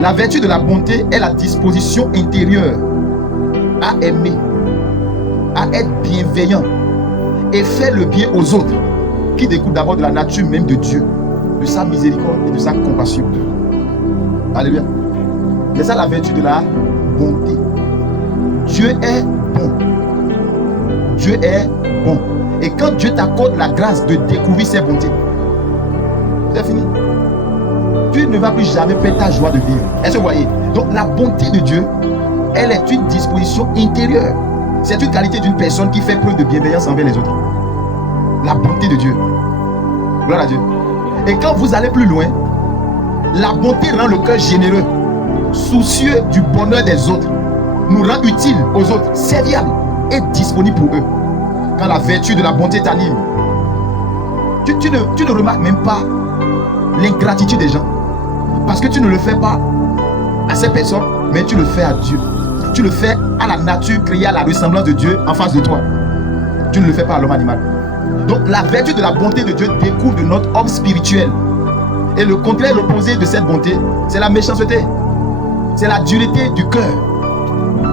La vertu de la bonté est la disposition intérieure à aimer, à être bienveillant et faire le bien aux autres, qui découle d'abord de la nature même de Dieu, de sa miséricorde et de sa compassion. Alléluia. C'est ça la vertu de la bonté. Dieu est bon. Dieu est bon. Et quand Dieu t'accorde la grâce de découvrir ses bontés, c'est fini. Tu ne vas plus jamais perdre ta joie de vivre. Est-ce que vous voyez? Donc la bonté de Dieu, elle est une disposition intérieure. C'est une qualité d'une personne qui fait preuve de bienveillance envers les autres. La bonté de Dieu. Gloire à Dieu. Et quand vous allez plus loin, la bonté rend le cœur généreux, soucieux du bonheur des autres, nous rend utiles aux autres, serviables et disponibles pour eux. Quand la vertu de la bonté t'anime, tu ne remarques même pas l'ingratitude des gens. Parce que tu ne le fais pas à ces personnes, mais tu le fais à Dieu. Tu le fais à la nature créée à la ressemblance de Dieu en face de toi. Tu ne le fais pas à l'homme animal. Donc la vertu de la bonté de Dieu découle de notre homme spirituel. Et le contraire, l'opposé de cette bonté, c'est la méchanceté. C'est la dureté du cœur.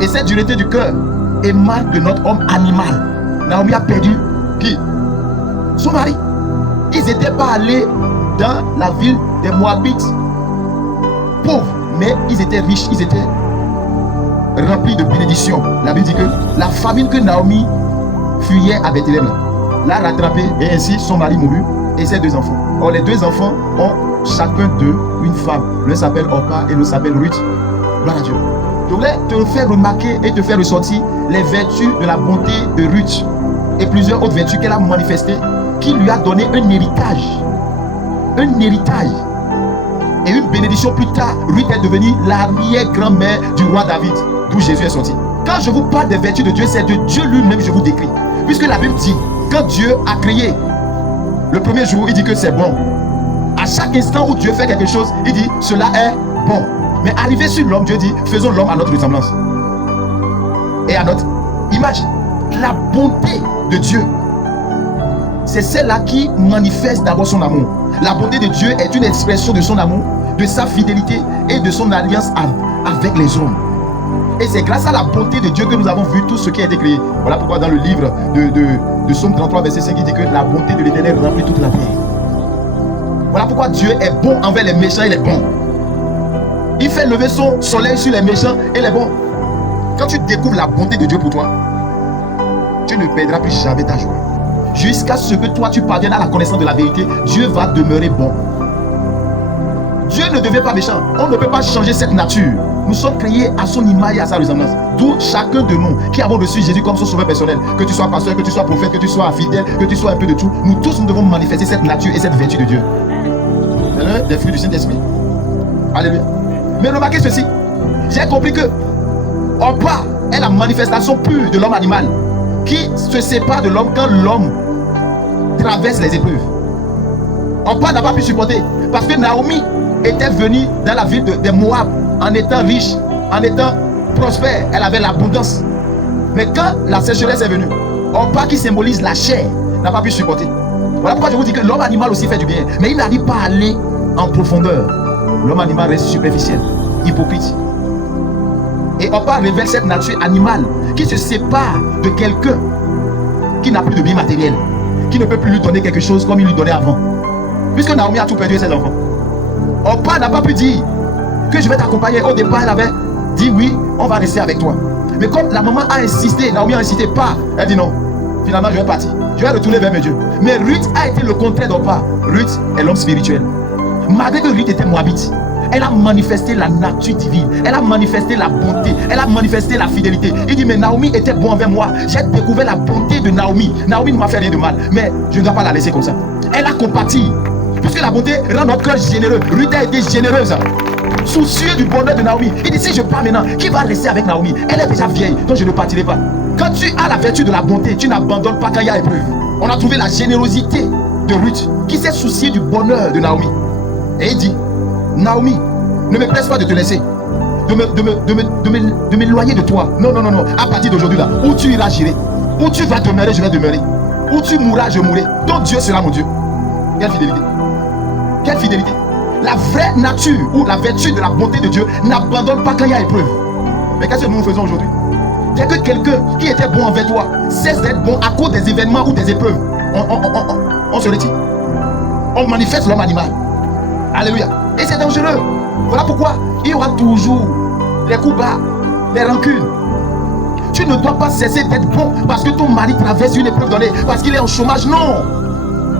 Et cette dureté du cœur émane de notre homme animal. Naomi a perdu qui? Son mari. Ils n'étaient pas allés dans la ville des Moabites pauvres, mais ils étaient riches, ils étaient remplis de bénédictions. La Bible dit que la famine que Naomi fuyait à Bethléem l'a rattrapée, et ainsi son mari mourut et ses deux enfants. Or les deux enfants ont chacun d'eux une femme. L'un s'appelle Orpa et l'autre s'appelle Ruth. Gloire à Dieu. Je voulais te faire remarquer et te faire ressortir les vertus de la bonté de Ruth et plusieurs autres vertus qu'elle a manifestées, qui lui a donné un héritage. Un héritage et une bénédiction. Plus tard, Ruth est devenue l'arrière-grand-mère du roi David, d'où Jésus est sorti. Quand je vous parle des vertus de Dieu, c'est de Dieu lui-même que je vous décris. Puisque la Bible dit, quand Dieu a créé, le premier jour, il dit que c'est bon. À chaque instant où Dieu fait quelque chose, il dit, cela est bon. Mais arrivé sur l'homme, Dieu dit, faisons l'homme à notre ressemblance et à notre image. La bonté de Dieu, c'est celle-là qui manifeste d'abord son amour. La bonté de Dieu est une expression de son amour, de sa fidélité et de son alliance avec les hommes. Et c'est grâce à la bonté de Dieu que nous avons vu tout ce qui a été créé. Voilà pourquoi dans le livre de Psaume 33, verset 5, il dit que la bonté de l'Éternel remplit toute la terre. Voilà pourquoi Dieu est bon envers les méchants et les bons. Il fait lever son soleil sur les méchants et les bons. Quand tu découvres la bonté de Dieu pour toi, tu ne perdras plus jamais ta joie. Jusqu'à ce que toi tu parviennes à la connaissance de la vérité, Dieu va demeurer bon. Dieu ne devient pas méchant. On ne peut pas changer cette nature. Nous sommes créés à son image et à sa ressemblance. D'où chacun de nous qui avons reçu Jésus comme son sauveur personnel, que tu sois pasteur, que tu sois prophète, que tu sois fidèle, que tu sois un peu de tout, nous tous nous devons manifester cette nature et cette vertu de Dieu. C'est l'un des fruits du Saint-Esprit. Alléluia. Mais remarquez ceci. J'ai compris que Orpa est la manifestation pure de l'homme animal qui se sépare de l'homme quand l'homme traverse les épreuves. Orpa n'a pas pu supporter parce que Naomi était venue dans la ville des Moab en étant riche, en étant prospère. Elle avait l'abondance. Mais quand la sécheresse est venue, Orpa, qui symbolise la chair, n'a pas pu supporter. Voilà pourquoi je vous dis que l'homme animal aussi fait du bien, mais il n'arrive pas à aller en profondeur. L'homme animal reste superficiel, hypocrite. Et Orpa révèle cette nature animale qui se sépare de quelqu'un qui n'a plus de bien matériel, qui ne peut plus lui donner quelque chose comme il lui donnait avant. Puisque Naomi a tout perdu et ses enfants. Orpa n'a pas pu dire que je vais t'accompagner. Au départ, elle avait dit oui, on va rester avec toi. Mais comme la maman a insisté, Naomi a insisté pas, elle dit non. Finalement, je vais partir. Je vais retourner vers mes dieux. Mais Ruth a été le contraire d'Orpa. Ruth est l'homme spirituel. Malgré que Ruth était moabite, elle a manifesté la nature divine. Elle a manifesté la bonté. Elle a manifesté la fidélité. Il dit, mais Naomi était bon envers moi. J'ai découvert la bonté de Naomi. Naomi ne m'a fait rien de mal. Mais je ne dois pas la laisser comme ça. Elle a compati. Puisque la bonté rend notre cœur généreux. Ruth a été généreuse. Soucieux du bonheur de Naomi. Il dit, si je pars maintenant, qui va rester avec Naomi? Elle est déjà vieille, donc je ne partirai pas. Quand tu as la vertu de la bonté, tu n'abandonnes pas quand il y a épreuve. On a trouvé la générosité de Ruth qui s'est souciée du bonheur de Naomi. Et il dit, Naomi, ne me presse pas de te laisser, de m'éloigner de toi. Non, non, non, non. À partir d'aujourd'hui là, où tu iras, j'irai. Où tu vas demeurer, je vais demeurer. Où tu mourras, je mourrai. Donc Dieu sera mon Dieu. Quelle fidélité. Quelle fidélité. La vraie nature ou la vertu de la bonté de Dieu n'abandonne pas quand il y a épreuve. Mais qu'est-ce que nous faisons aujourd'hui? Dès que quelqu'un qui était bon envers toi cesse d'être bon à cause des événements ou des épreuves, on se retire. On manifeste l'homme animal. Alléluia. Et c'est dangereux. Voilà pourquoi il y aura toujours les coups bas, les rancunes. Tu ne dois pas cesser d'être bon parce que ton mari traverse une épreuve donnée, parce qu'il est en chômage. Non.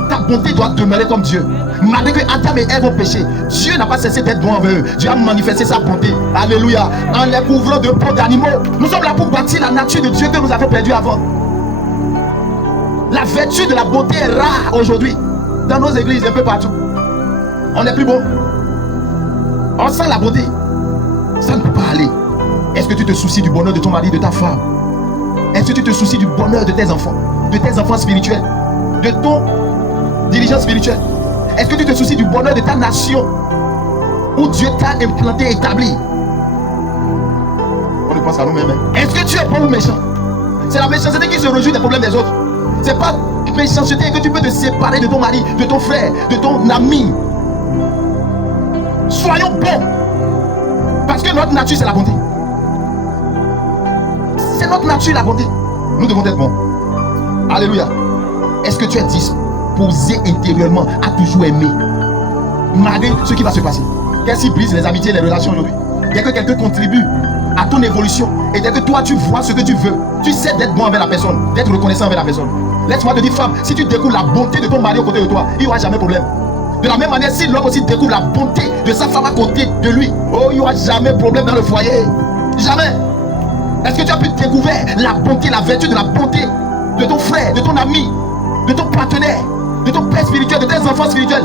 Ta bonté doit demeurer comme Dieu. Malgré que Adam et Ève ont péché, Dieu n'a pas cessé d'être bon envers eux. Dieu a manifesté sa bonté. Alléluia. En les couvrant de peau d'animaux. Nous sommes là pour bâtir la nature de Dieu que nous avons perdue avant. La vertu de la bonté est rare aujourd'hui. Dans nos églises, un peu partout. On n'est plus bon. On sent la bonté. Ça ne peut pas aller. Est-ce que tu te soucies du bonheur de ton mari, de ta femme? Est-ce que tu te soucies du bonheur de tes enfants spirituels, de ton dirigeant spirituel? Est-ce que tu te soucies du bonheur de ta nation où Dieu t'a implanté, établi? On ne pense à nous-mêmes. Est-ce que tu es bon ou méchant? C'est la méchanceté qui se réjouit des problèmes des autres. C'est pas méchanceté que tu peux te séparer de ton mari, de ton frère, de ton ami. Soyons bons. Parce que notre nature, c'est la bonté. C'est notre nature, la bonté. Nous devons être bons. Alléluia. Est-ce que tu es disposé intérieurement à toujours aimer, malgré ce qui va se passer? Qu'est-ce qui brise les amitiés, les relations aujourd'hui? Dès que quelqu'un contribue à ton évolution, et dès que toi tu vois ce que tu veux, tu sais d'être bon envers la personne, d'être reconnaissant envers la personne. Laisse-moi te dire, femme, si tu découvres la bonté de ton mari aux côtés de toi, il n'y aura jamais de problème. De la même manière, si l'homme aussi découvre la bonté de sa femme à côté de lui, oh, il n'y aura jamais de problème dans le foyer. Jamais. Est-ce que tu as pu découvrir la bonté, la vertu de la bonté de ton frère, de ton ami, de ton partenaire, de ton père spirituel, de tes enfants spirituels,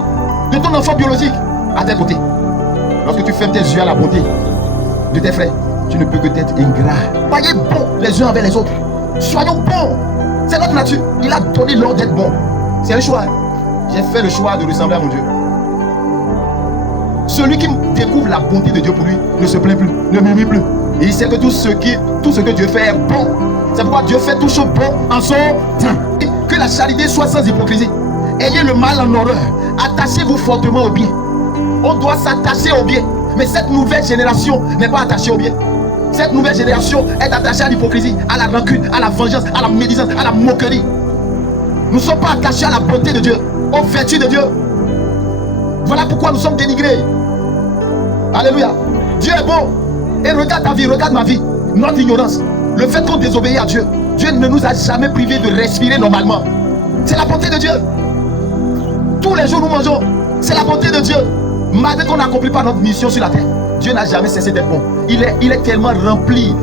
de ton enfant biologique à tes côtés? Lorsque tu fermes tes yeux à la bonté de tes frères, tu ne peux que être ingrat. Soyez bons les uns envers les autres. Soyons bons. C'est notre nature. Il a donné l'ordre d'être bon. C'est un choix. J'ai fait le choix de ressembler à mon Dieu. Celui qui découvre la bonté de Dieu pour lui ne se plaint plus, ne murmure plus. Et il sait que tout ce que Dieu fait est bon. C'est pourquoi Dieu fait tout ce bon en son temps. Que la charité soit sans hypocrisie. Ayez le mal en horreur. Attachez-vous fortement au bien. On doit s'attacher au bien. Mais cette nouvelle génération n'est pas attachée au bien. Cette nouvelle génération est attachée à l'hypocrisie, à la rancune, à la vengeance, à la médisance, à la moquerie. Nous ne sommes pas attachés à la bonté de Dieu, aux vertus de Dieu. Voilà pourquoi nous sommes dénigrés. Alléluia. Dieu est bon. Et regarde ta vie, regarde ma vie. Notre ignorance. Le fait qu'on désobéit à Dieu. Dieu ne nous a jamais privés de respirer normalement. C'est la bonté de Dieu. Tous les jours nous mangeons. C'est la bonté de Dieu. Malgré qu'on n'accomplit pas notre mission sur la terre, Dieu n'a jamais cessé d'être bon. Il est tellement rempli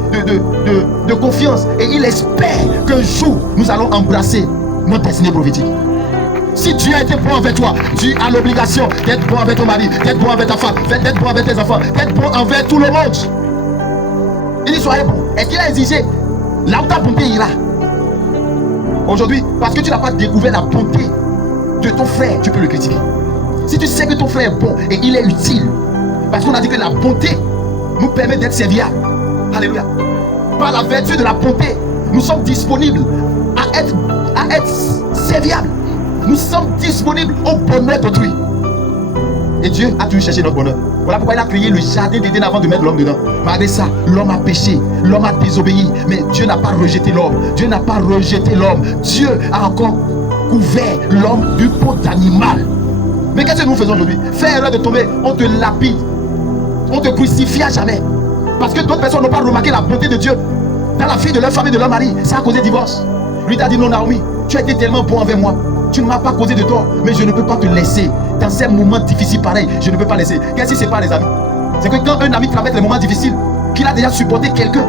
de confiance. Et il espère qu'un jour nous allons embrasser notre destinée prophétique. Si Dieu a été bon avec toi, tu as l'obligation d'être bon avec ton mari, d'être bon avec ta femme, d'être bon avec tes enfants, d'être bon envers tout le monde. Il dit soyez bon. Est-ce qu'il a exigé là où ta bonté ira? Aujourd'hui, parce que tu n'as pas découvert la bonté de ton frère, tu peux le critiquer. Si tu sais que ton frère est bon et il est utile, parce qu'on a dit que la bonté nous permet d'être serviables. Alléluia. Par la vertu de la bonté, nous sommes disponibles à être serviables. Nous sommes disponibles au bonheur d'autrui. Et Dieu a toujours cherché notre bonheur. Voilà pourquoi il a créé le jardin d'Éden avant de mettre l'homme dedans. Malgré ça, l'homme a péché, l'homme a désobéi. Mais Dieu n'a pas rejeté l'homme. Dieu n'a pas rejeté l'homme. Dieu a encore couvert l'homme du peau d'animal. Mais qu'est-ce que nous faisons aujourd'hui? Fais erreur de tomber, on te lapide. On te crucifie à jamais. Parce que d'autres personnes n'ont pas remarqué la bonté de Dieu dans la vie de leur femme et de leur mari. Ça a causé divorce. Lui t'a dit non, Naomi, tu as été tellement bon envers moi. Tu ne m'as pas causé de tort, mais je ne peux pas te laisser. Dans ces moments difficiles pareils, je ne peux pas laisser. Qu'est-ce qui se passe, les amis? C'est que quand un ami traverse les moments difficiles, qu'il a déjà supporté quelqu'un,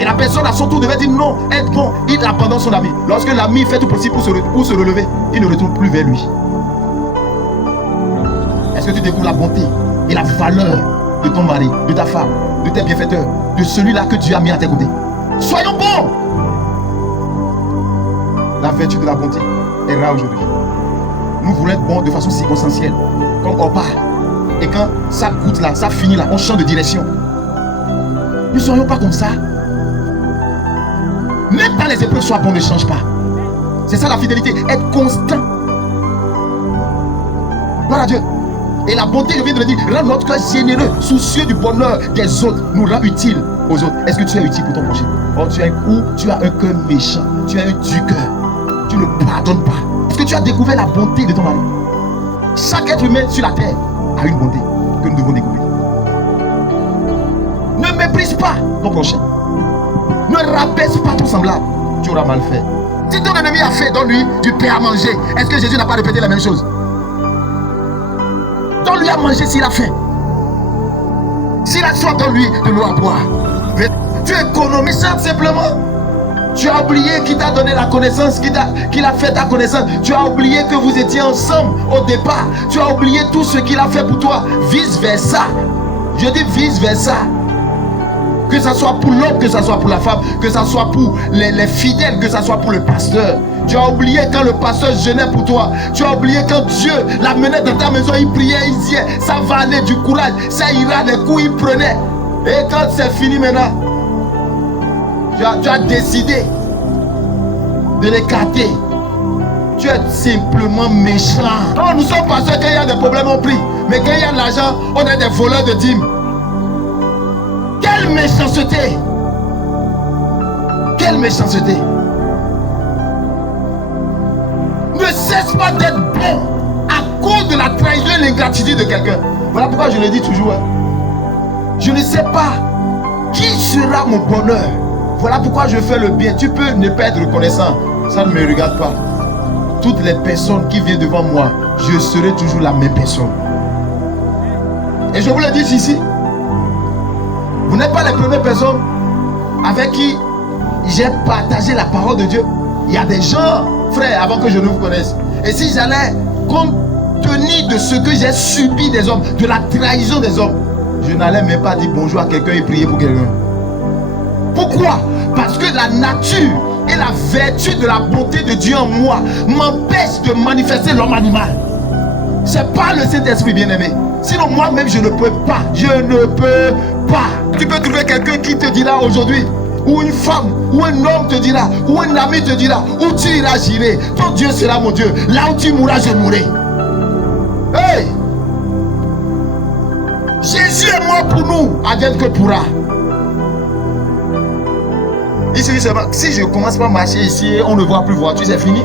et la personne à son tour devait dire non, être bon, il abandonne son ami. Lorsque l'ami fait tout possible pour se relever, il ne retourne plus vers lui. Est-ce que tu découvres la bonté et la valeur de ton mari, de ta femme, de tes bienfaiteurs, de celui-là que Dieu a mis à tes côtés? Soyons bons! La vertu de la bonté est rare aujourd'hui. Nous voulons être bons de façon circonstancielle, comme on part. Et quand ça goûte là, ça finit là, on change de direction. Nous ne soyons pas comme ça. Même dans les épreuves, sois bon, ne change pas. C'est ça la fidélité, être constant. Gloire à Dieu. Et la bonté, je viens de le dire, rend notre cœur généreux, soucieux du bonheur des autres, nous rend utile aux autres. Est-ce que tu es utile pour ton prochain? Or, tu as un cœur méchant, tu as un du cœur, tu ne pardonnes pas. Est-ce que tu as découvert la bonté de ton mari? Chaque être humain sur la terre a une bonté que nous devons découvrir. Ne méprise pas ton prochain. Ne rabaisse pas ton semblable. Tu auras mal fait. Si ton ennemi a fait, donne-lui du pain à manger. Est-ce que Jésus n'a pas répété la même chose? Donne-lui à manger s'il a faim. S'il a soif, donne-lui de l'eau à boire. Mais tu économises simplement. Tu as oublié qui t'a donné la connaissance, qu'il a fait ta connaissance. Tu as oublié que vous étiez ensemble au départ. Tu as oublié tout ce qu'il a fait pour toi. Vice versa. Je dis vice versa. Que ce soit pour l'homme, que ce soit pour la femme, que ce soit pour les fidèles, que ce soit pour le pasteur. Tu as oublié quand le pasteur jeûnait pour toi. Tu as oublié quand Dieu l'amenait dans ta maison, il priait, il disait, ça va aller, du courage, ça ira, les coups il prenait. Et quand c'est fini maintenant, tu as décidé de l'écarter. Tu es simplement méchant. Non, nous sommes pasteurs, quand il y a des problèmes, on prie. Mais quand il y a de l'argent, on est des voleurs de dîmes. Quelle méchanceté! Quelle méchanceté! Ne cesse pas d'être bon à cause de la trahison et l'ingratitude de quelqu'un. Voilà pourquoi je le dis toujours. Je ne sais pas qui sera mon bonheur. Voilà pourquoi je fais le bien. Tu peux ne pas être reconnaissant. Ça ne me regarde pas. Toutes les personnes qui viennent devant moi, je serai toujours la même personne. Et je vous le dis ici. Vous n'êtes pas les premières personnes avec qui j'ai partagé la parole de Dieu. Il y a des gens, frères, avant que je ne vous connaisse. Et si j'allais compte tenu de ce que j'ai subi des hommes, de la trahison des hommes, je n'allais même pas dire bonjour à quelqu'un et prier pour quelqu'un. Pourquoi? Parce que la nature et la vertu de la bonté de Dieu en moi m'empêchent de manifester l'homme animal. C'est pas le Saint-Esprit bien-aimé. Sinon moi-même je ne peux pas. Je ne peux pas. Tu peux trouver quelqu'un qui te dira aujourd'hui, ou une femme, ou un homme te dira, ou un ami te dira, où tu iras, j'irai. Ton Dieu sera mon Dieu. Là où tu mourras, je mourrai. Hey! Jésus est mort pour nous, advienne que pourra. Il suffit seulement, si je commence pas à marcher ici, on ne voit plus voiture, c'est fini.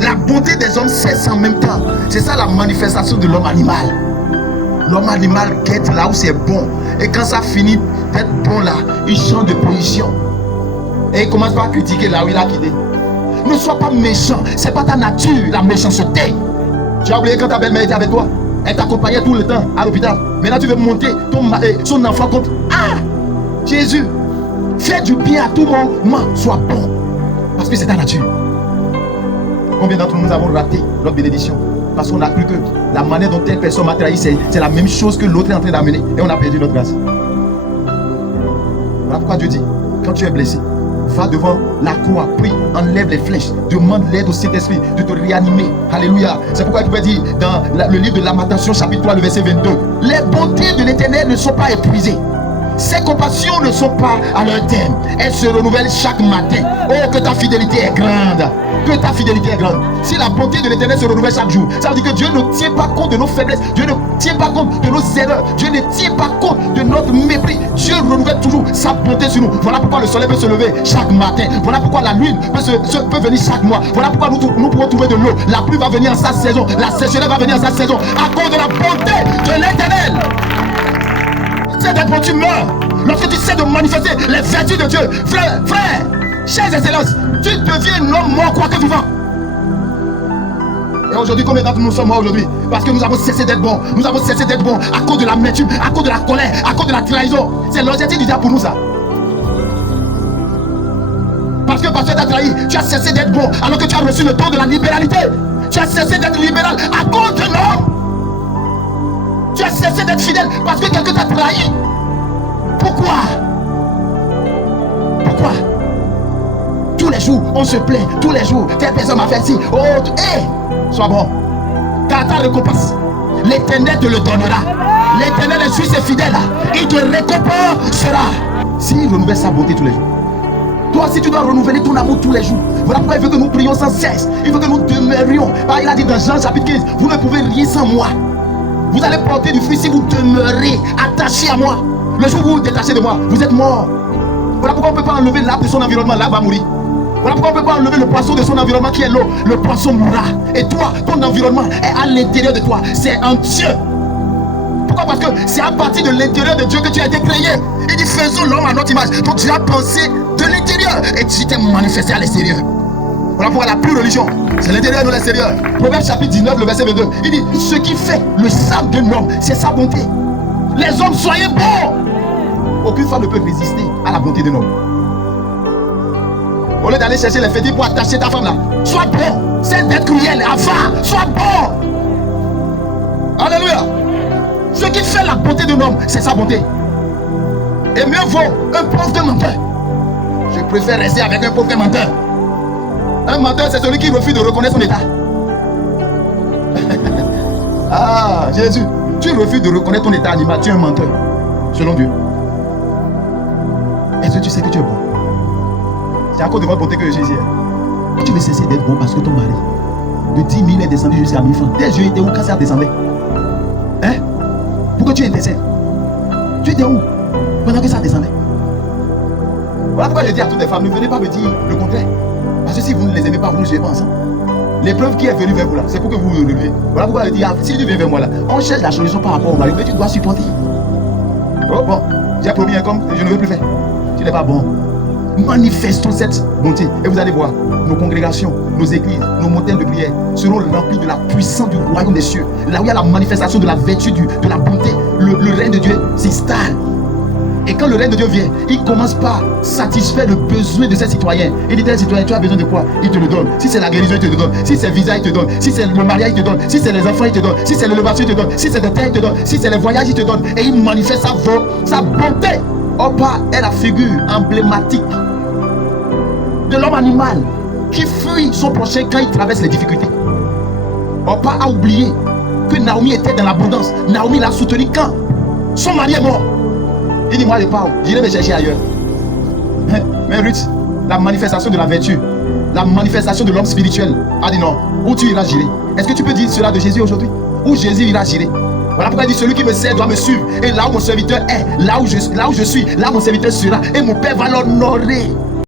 La bonté des hommes cesse en même temps. C'est ça la manifestation de l'homme animal. L'homme animal guette là où c'est bon. Et quand ça finit d'être bon là, il change de position. Et il commence pas à critiquer là où il a quitté. Ne sois pas méchant. C'est pas ta nature, la méchanceté. Tu as oublié quand ta belle-mère était avec toi. Elle t'accompagnait tout le temps à l'hôpital. Maintenant tu veux monter son enfant contre. Ah! Jésus, fais du bien à tout moment. Sois bon. Parce que c'est ta nature. Combien d'entre nous avons raté notre bénédiction parce qu'on a cru que la manière dont telle personne m'a trahi, c'est la même chose que l'autre est en train d'amener et on a perdu notre grâce. Voilà pourquoi Dieu dit, quand tu es blessé, va devant la croix, prie, enlève les flèches, demande l'aide au Saint-Esprit de te réanimer. Alléluia. C'est pourquoi il pouvait dire dans le livre de Lamentation chapitre 3, le verset 22, les bontés de l'Éternel ne sont pas épuisées. Ses compassions ne sont pas à leur terme. Elles se renouvellent chaque matin. Oh, que ta fidélité est grande. Que ta fidélité est grande. Si la bonté de l'Éternel se renouvelle chaque jour, ça veut dire que Dieu ne tient pas compte de nos faiblesses. Dieu ne tient pas compte de nos erreurs. Dieu ne tient pas compte de notre mépris. Dieu renouvelle toujours sa bonté sur nous. Voilà pourquoi le soleil peut se lever chaque matin. Voilà pourquoi la lune peut venir chaque mois. Voilà pourquoi nous pouvons trouver de l'eau. La pluie va venir en sa saison. La sécheresse va venir en sa saison. À cause de la bonté de l'Éternel. C'est d'être tu meurs. Lorsque tu sais de manifester les vertus de Dieu, frère, chers excellences, tu deviens un homme mort quoique vivant. Et aujourd'hui, combien d'entre nous sommes morts aujourd'hui? Parce que nous avons cessé d'être bons. Nous avons cessé d'être bons à cause de la l'amertume, à cause de la colère, à cause de la trahison. C'est l'objectif du diable pour nous, ça. Parce que tu as trahi, tu as cessé d'être bon alors que tu as reçu le don de la libéralité. Tu as cessé d'être libéral à cause de l'homme. Tu as cessé d'être fidèle parce que quelqu'un t'a trahi. Pourquoi? Pourquoi? Tous les jours, on se plaint. Tous les jours, telle personne m'a fait ci. Oh, sois bon. Car ta récompense, l'Éternel te le donnera. L'Éternel est juste et fidèle. Il te récompensera. S'il renouvelle sa bonté tous les jours, Toi aussi, tu dois renouveler ton amour tous les jours. Voilà pourquoi il veut que nous prions sans cesse. Il veut que nous demeurions. Il a dit dans Jean chapitre 15, vous ne pouvez rien sans moi. Vous allez porter du fruit si vous demeurez attachés à moi. Le jour où vous vous détachez de moi, vous êtes mort. Voilà pourquoi on ne peut pas enlever l'arbre de son environnement. L'arbre va mourir. Voilà pourquoi on ne peut pas enlever le poisson de son environnement qui est l'eau. Le poisson mourra. Et toi, ton environnement est à l'intérieur de toi. C'est un Dieu. Pourquoi? Parce que c'est à partir de l'intérieur de Dieu que tu as été créé. Il dit faisons l'homme à notre image. Donc tu as pensé de l'intérieur et tu t'es manifesté à l'extérieur. Voilà pourquoi la pure religion, c'est l'intérieur de l'extérieur. Proverbe chapitre 19, le verset 22. Il dit ce qui fait le sabre d'un homme, c'est sa bonté. Les hommes, soyez bons. Aucune femme ne peut résister à la bonté d'un homme. Au lieu d'aller chercher les fétiches pour attacher ta femme là, sois bon. C'est d'être cruel, avare, sois bon. Alléluia. Ce qui fait la bonté d'un homme, c'est sa bonté. Et mieux vaut un pauvre menteur. Je préfère rester avec un pauvre menteur. Un menteur, c'est celui qui refuse de reconnaître son état. Ah, Jésus, tu refuses de reconnaître ton état animal, tu es un menteur, selon Dieu. Est-ce que tu sais que tu es bon? C'est à cause de votre bonté que Jésus est. Tu veux cesser d'être bon parce que ton mari, de 10 000 est descendu jusqu'à 1000 francs. Tes yeux étaient où quand ça descendait? Hein? Pourquoi tu intercèdes? Tu étais où pendant que ça descendait? Voilà pourquoi je dis à toutes les femmes, ne venez pas me dire le contraire. Parce que si vous ne les aimez pas, vous ne suivez pas ensemble. L'épreuve qui est venue vers vous là, c'est pour que vous vous releviez. Voilà pourquoi je dis, si tu viens vers moi là, on cherche la solution par rapport au mari, mais tu dois supporter. Oh bon, j'ai promis un comme je ne veux plus faire. Tu n'es pas bon. Manifestons cette bonté. Et vous allez voir, nos congrégations, nos églises, nos modèles de prière seront remplis de la puissance du royaume des cieux. Là où il y a la manifestation de la vertu, de la bonté, le règne de Dieu s'installe. Et quand le règne de Dieu vient, il commence par satisfaire le besoin de ses citoyens. Il dit, tel citoyen, tu as besoin de quoi? Il te le donne. Si c'est la guérison, il te le donne. Si c'est le visa, il te donne. Si c'est le mariage, il te donne. Si c'est les enfants, il te donne. Si c'est l'élevation, il te donne. Si c'est des terres, il te donne. Si c'est les voyages, il te donne. Et il manifeste sa bonté. Opa est la figure emblématique de l'homme animal qui fuit son prochain quand il traverse les difficultés. Opa a oublié que Naomi était dans l'abondance. Naomi l'a soutenu quand son mari est mort. Il dit, moi je pars, j'irai me chercher ailleurs. Mais Ruth, la manifestation de la vertu, la manifestation de l'homme spirituel, a dit non, où tu iras gérer? Est-ce que tu peux dire cela de Jésus aujourd'hui? Où Jésus ira gérer? Voilà pourquoi il dit, celui qui me sert doit me suivre. Et là où mon serviteur est, là où je suis, là mon serviteur sera. Et mon Père va l'honorer.